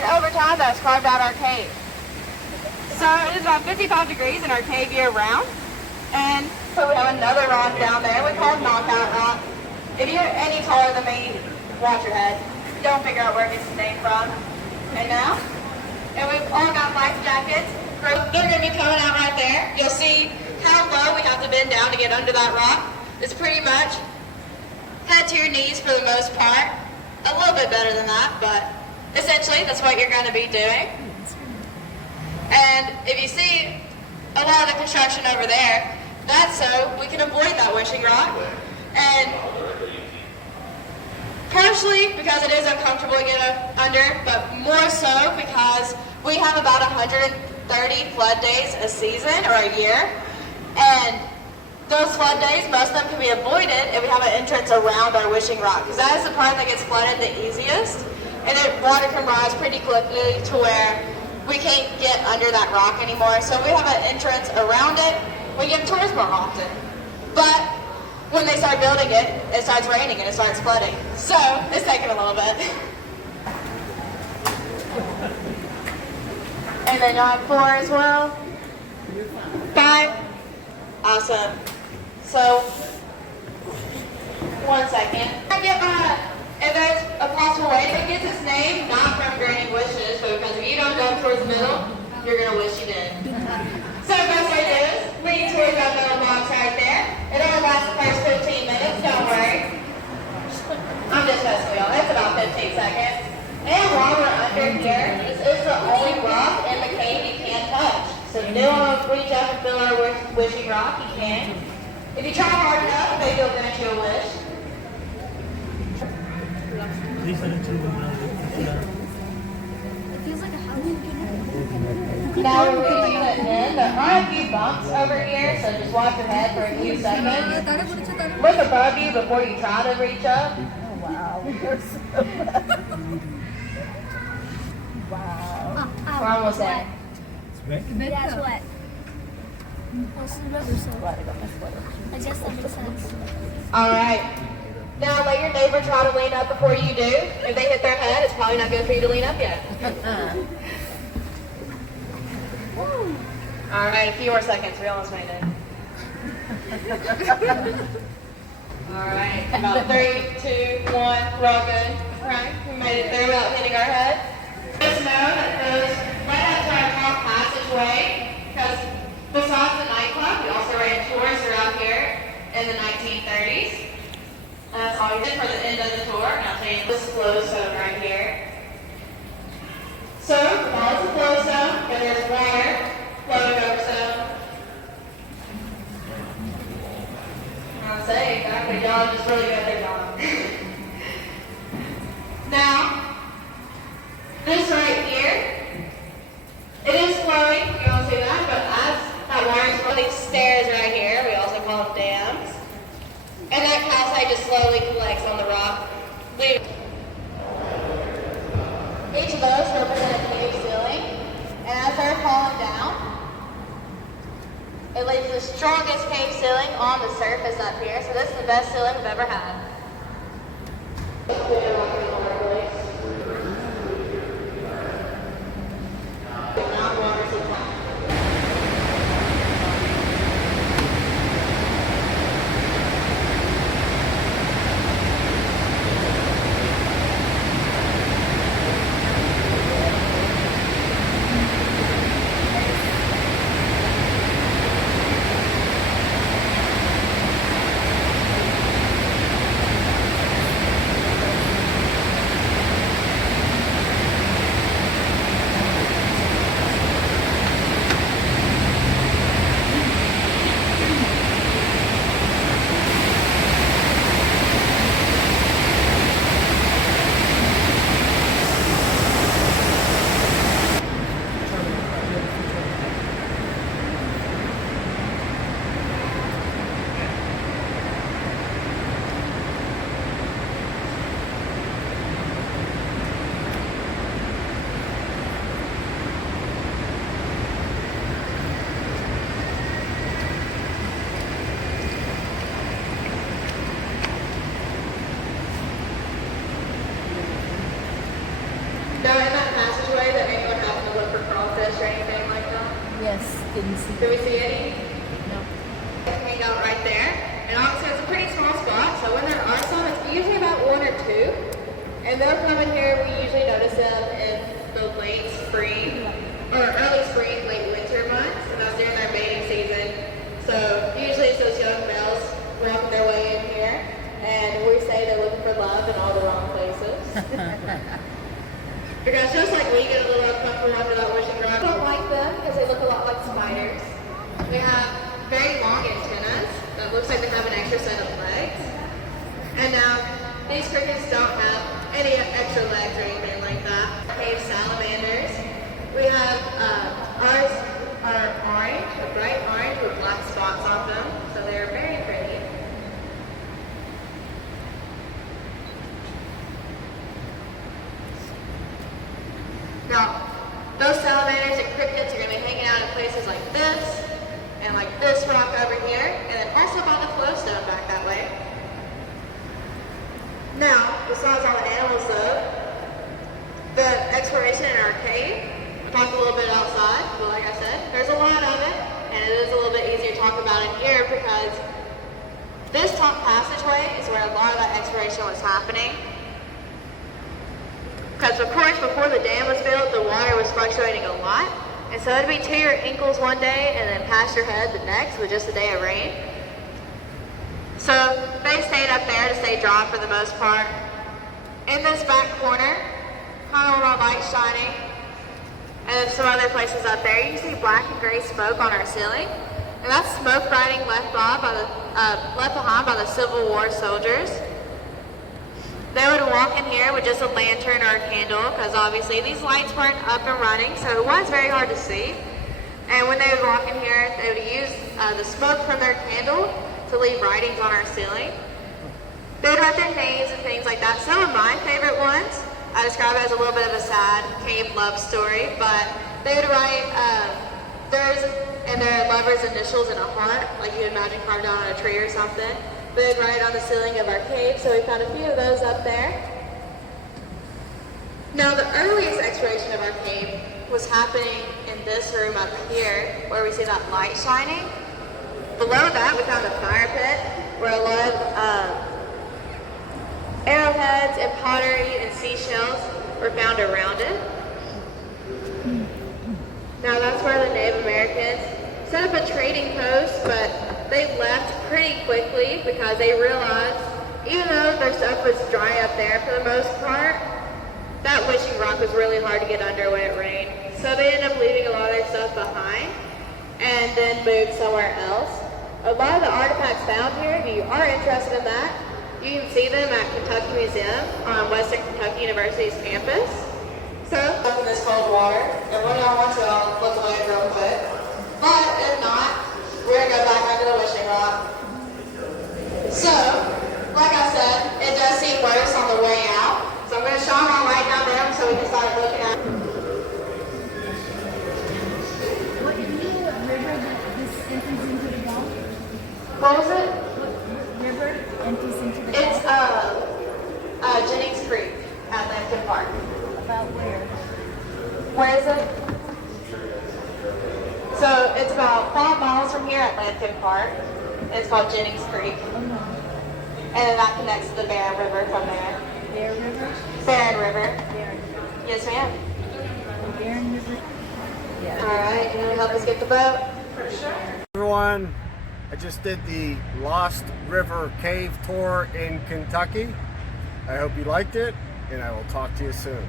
And over time, that's carved out our cave. So it is about 55 degrees in our cave year round. And so we have another rock down there we call knockout rock. If you're any taller than me, watch your head. Don't figure out where it gets its name from. And now, and we've all got life jackets. They're going to be coming out right there. You'll see how low we have to bend down to get under that rock. It's pretty much head to your knees for the most part. A little bit better than that, but essentially that's what you're going to be doing. And if you see a lot of the construction over there, that's so we can avoid that wishing rock. And partially because it is uncomfortable to get under, but more so because we have about 130 flood days a season or a year. And those flood days, most of them can be avoided if we have an entrance around our wishing rock, because that is the part that gets flooded the easiest. And water can rise pretty quickly to where we can't get under that rock anymore. So we have an entrance around it. We get tours more often. But when they start building it, it starts raining and it starts flooding. So it's taking a little bit. And then you'll have 4 as well. 5. Awesome. So, 1 second. If there's a possible way, it gets its name not from granting wishes, but because if you don't go towards the middle, you're going to wish you did. So the best way to do is lean towards that middle box right there. It only lasts the first 15 minutes, don't worry. I'm just messing with y'all. It's about 15 seconds. And while we're under here, this is the only rock in the cave you can't touch. So if you do want to reach up and feel our wishing rock, you can. If you try hard enough, maybe it'll grant you a wish. Now we're reaching the end. There are a few bumps over here, so just watch your head for a few seconds. Look above you before you try to reach up. Oh, wow. Wow. We're almost there. Yeah, it's wet. I guess that makes sense. Alright. Now let your neighbor try to lean up before you do. If they hit their head, it's probably not good for you to lean up yet. Alright, a few more seconds. We almost made it. Alright, about 3, 2, 1. We're all good. Alright, we made it there without hitting our head. Just know that goes right up to our top passageway, because besides the nightclub, we also ran tours throughout here in the 1930s. And that's all we did for the end of the tour. And I'll tell you this flow zone right here. So, follow the flow zone, but there's water flowing over zone. I'll say, exactly, y'all just really got their job. Now, this right here, it is flowing, you don't see that, but as that water is flowing, stairs right here, we also call them dams. And that calcite just slowly collects on the rock. Each of those represent a cave ceiling, and as they're falling down, it leaves the strongest cave ceiling on the surface up here, so this is the best ceiling we've ever had. Yes, didn't see. Do we see any? No. Hang out right there. And obviously it's a pretty small spot, so when there are some, it's usually about 1 or 2. And they'll come in here, we usually notice them in the late spring, or early spring, late winter months, and that's during their mating season. So usually it's those young males walking their way in here, and we say they're looking for love in all the wrong places. Because just like we get a little uncomfortable after that wishing rock, I don't like them because they look a lot like spiders. They have very long antennas that looks like they have an extra set of legs. And now these crickets don't have any extra legs or anything like that. Cave salamanders. We have ours are orange, a bright orange with black spots on them, so they're very pretty. Now, those salamanders and cryptids are going to be hanging out in places like this, and like this rock over here, and then also by the flowstone back that way. Now, besides all the animals though, the exploration in our cave, I talked a little bit outside, but like I said, there's a lot of it, and it is a little bit easier to talk about in here because this top passageway is where a lot of that exploration was happening. Because of course, before the dam was built, the water was fluctuating a lot. And so it'd be to your ankles one day and then past your head the next with just a day of rain. So they stayed up there to stay dry for the most part. In this back corner, kind of where my light's shining, and some other places up there, you can see black and gray smoke on our ceiling. And that's smoke riding left behind by the Civil War soldiers. They would walk in here with just a lantern or a candle because obviously these lights weren't up and running, so it was very hard to see. And when they would walk in here, they would use the smoke from their candle to leave writings on our ceiling. They would write their names and things like that. Some of my favorite ones, I describe it as a little bit of a sad cave love story, but they would write theirs and their lover's initials in a heart, like you'd imagine carved out on a tree or something. They'd write it on the ceiling of our cave, so we found a few of those up there. Now, the earliest exploration of our cave was happening in this room up here, where we see that light shining. Below that, we found a fire pit, where a lot of arrowheads and pottery and seashells were found around it. Now, that's where the Native Americans set up a trading post, but they left pretty quickly because they realized, even though their stuff was dry up there for the most part, that wishing rock was really hard to get under when it rained. So they ended up leaving a lot of their stuff behind and then moved somewhere else. A lot of the artifacts found here, if you are interested in that, you can see them at Kentucky Museum on Western Kentucky University's campus. So, in this cold water, and when y'all want to, I'll look away real quick. But if not, we're going to go back under the wishing rock. So, like I said, it does seem worse on the way out. So I'm going to shine my light down there so we can start looking at it. What river this empties into the Gulf? What was it? What river empties into the It's Gulf? Jennings Creek at Lambton Park. About where? Where is it? So it's about 5 miles from here at Lambton Park. It's called Jennings Creek. Oh no. And then that connects to the Barren River from there. Bear River? Barren River. Barren. Yes, ma'am. Barren River? Yeah. Alright, you want to help us get the boat? For sure. Everyone, I just did the Lost River Cave tour in Kentucky. I hope you liked it, and I will talk to you soon.